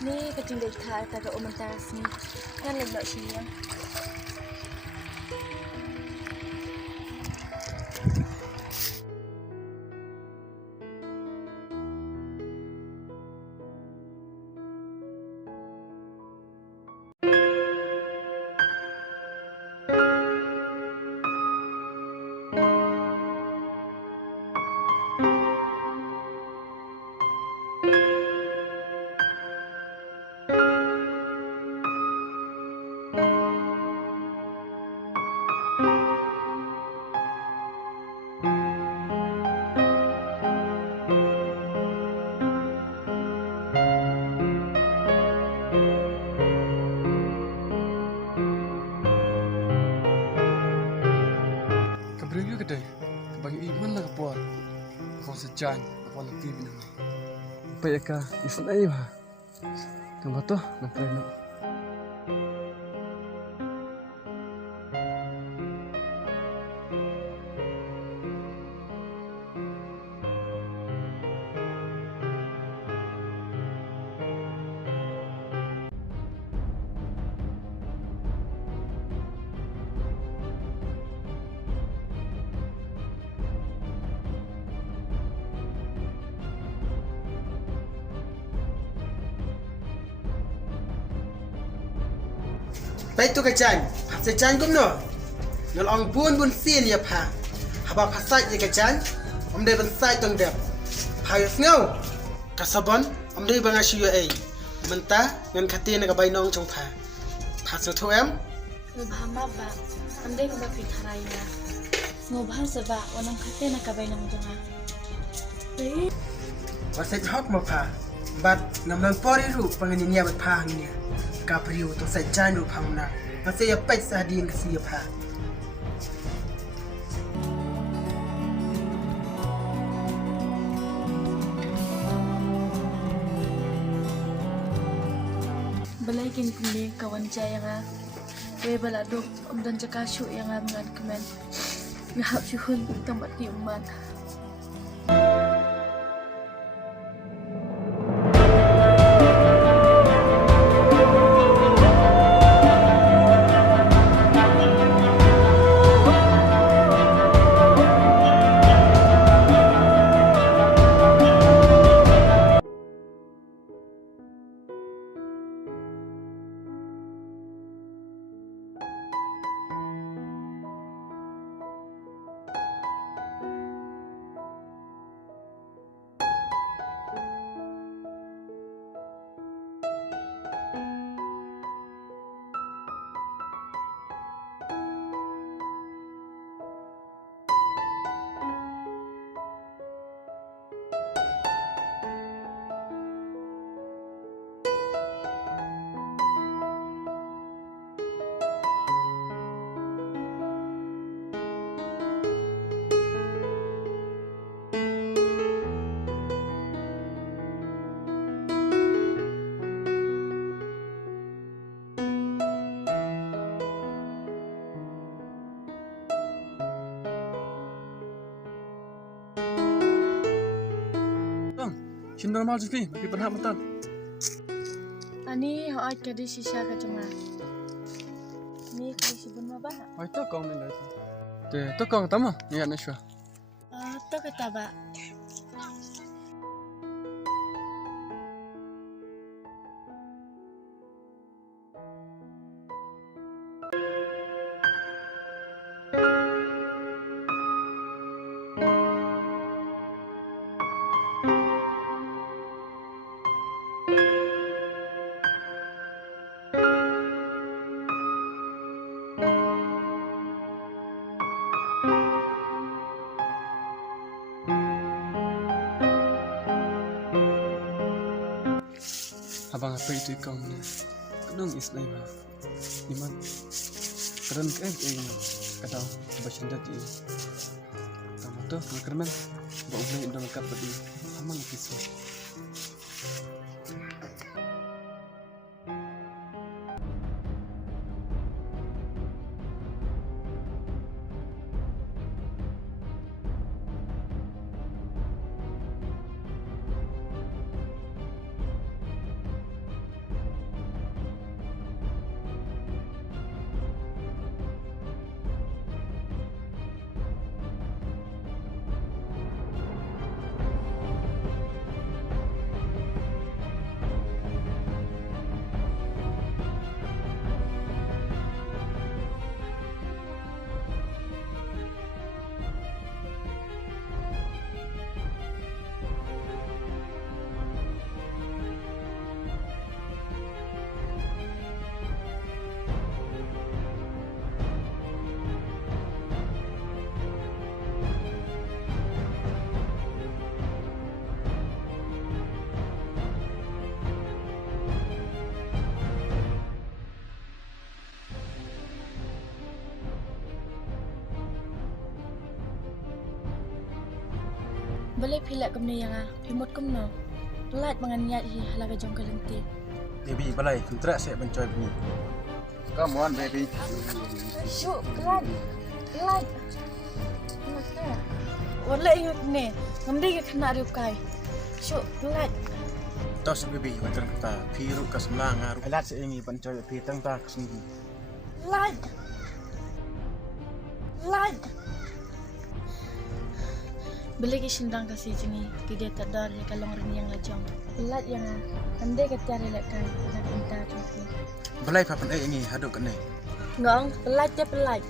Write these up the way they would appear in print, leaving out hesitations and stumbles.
Ni kacang dah ikhlas taga umantas ni. Kan lembak siang. Review kedai bagi iman lah kepuar kau sejan kau lebih bina apa ya kah isan ayo ha kamu tu nak kena Baik tu kacan, sejan gumno. Nol bun sin ya pa. Haba pasai ya kacan, dai ban sai tong dep. Payus ngau. Kasabon, dai bang asyu ai. Menta ngan khati na ka bai nong chong pa. Pasu thu em. Ngobhama ba. Andai ko ba pitharai na. Ngobhar sa ba wanang khate na kabay nang jonga. Wasai hok mo pa. Bat namlang pori ru pangani niya bat pa niya. Kapriu to sai jan ru phamna. Masih ya pet sadin ke siapa. Balai kin kumni kawan jaya nga. We bala dok dan jaka syu yang ngan kemen. Ngahap syuhun tempat di umat. Shin normal juga, tapi pernah betul. Ani ho aj kadi sisa ka jonga. Ni kadi sibun ma ba? Oh itu kau ni lah. Tu kau tamu, ya naswa. To kata ba. Abang apa itu kau ni? Kenong isnai ba? Iman. Keren ke kadang baca dati. Kamu tu makerman. Bau ni indang kap tadi. Aman kisah. Balai pilak kum ni yang pimut kum no. Pelat menganiat hi halaga jong kalenti. Baby balai kontrak saya mencoi bunyi. Come on baby. Syuk pelat. Pelat. Pelat. Wala ingat ni. Ngamdi ke kena riukai. Syuk pelat. Tos baby macam kata piru ka semang ngaru. Alat saya ingi mencoi pi tang ta kesini. Pelat. Pelat. Beli kisindang kasih jengi, tidak terdar di kalong rini yang lajong. Pelat yang andai ketiar lekai, nak minta cuci. Balai papan ingi haduk kene. Ngong, pelat je pelat.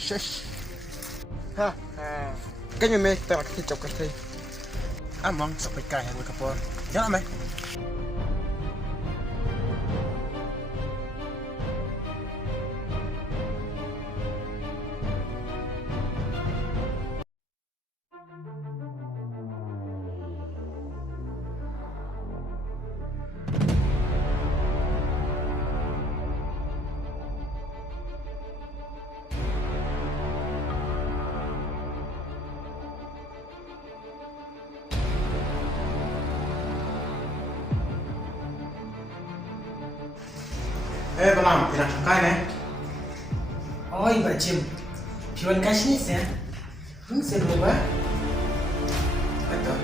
Shush. Ha. Kanya me tak kita cakap kasih. Among sampai kai hang kapor. Jangan mai. Balam, tidak kai ne. Oi bacim. Piwan kasih ni saya. Seru ba? Betul.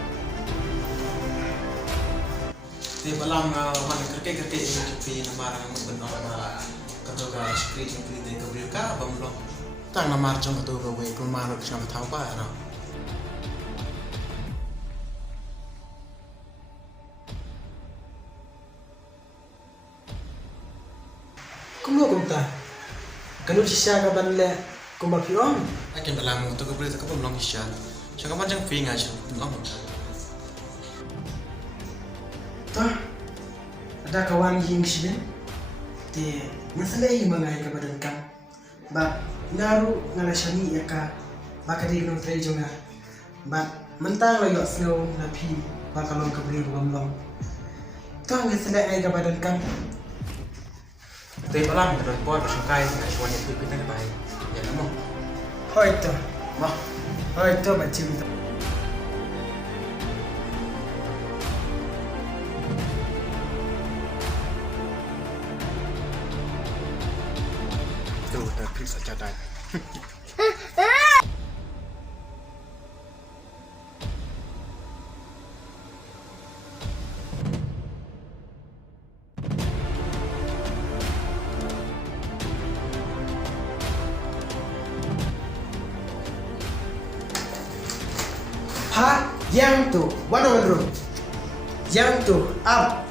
Di balam mana kerja ini pi nama orang benar nama ketua screen di kabel ka bamlo. Tang nama macam ketua gawe rumah lu siapa tahu ba ana. Kumlo kumta. Kanu sisa ka banle kumba pion. Akin balam tu kabel tu kabel long isya. Siapa macam pi ngaji long. Tah. Ada kawan yang sini. Te masalah yang mengai ka badan kam. Ba naru ngalashani ya ka baka di nong trai jonga. Ba mentang la yo snow na pi baka long ka beli bamlong. Tah masalah ai ka badan kam. Tapi balam tu buat bersukai dengan suami itu kita ni baik. Ya kamu. Hoi to. Mah. Hoi to bacim. Tu dah periksa catat. Ha, yang tu, one room. Yang tu, up.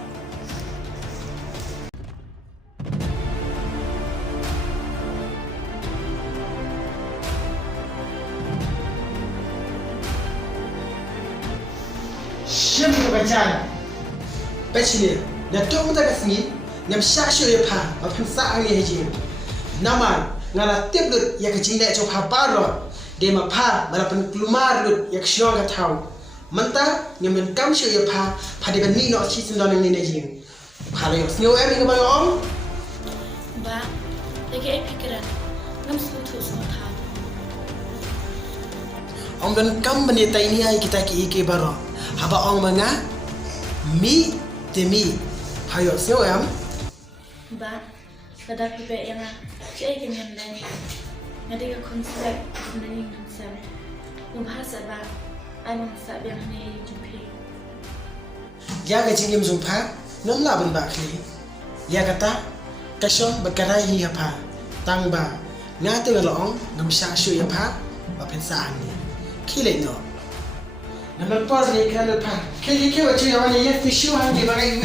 Siapa tu bacan? Bacanya, nak tahu tak kesini? Nam syasyo ya pa, apa sah ni hejim. Nama ngala tiblut ya kecindek coba paro. Dia mapa balapan kelumar lut ya kesyong katau. Manta nyamen kam syo ya pa, pada kan ni nak si sendal ni hejim. Kalau yang snow em ni kebayang? Ba, lagi pikiran. Nam selutu semua tahu. Om dan kam menita ini ay kita ki baro. Haba ong manga mi temi. Hayo snow em. Ba, pada pipe yang cai kenyan lain. Ngadi ka konsep kemudian konsep. Membahas apa? Ayam konsep yang ni jumpi. Ya kecingim jumpa, nom la ben bakli. Ya kata, kasyong berkarai hi apa? Tang ba, ngatu ngalong ngam syasyo ya pa, ba pensaan ni. Kile no. Namal pos ni kan pa. Kile ke wacu yang ni ya fishu hang di bagai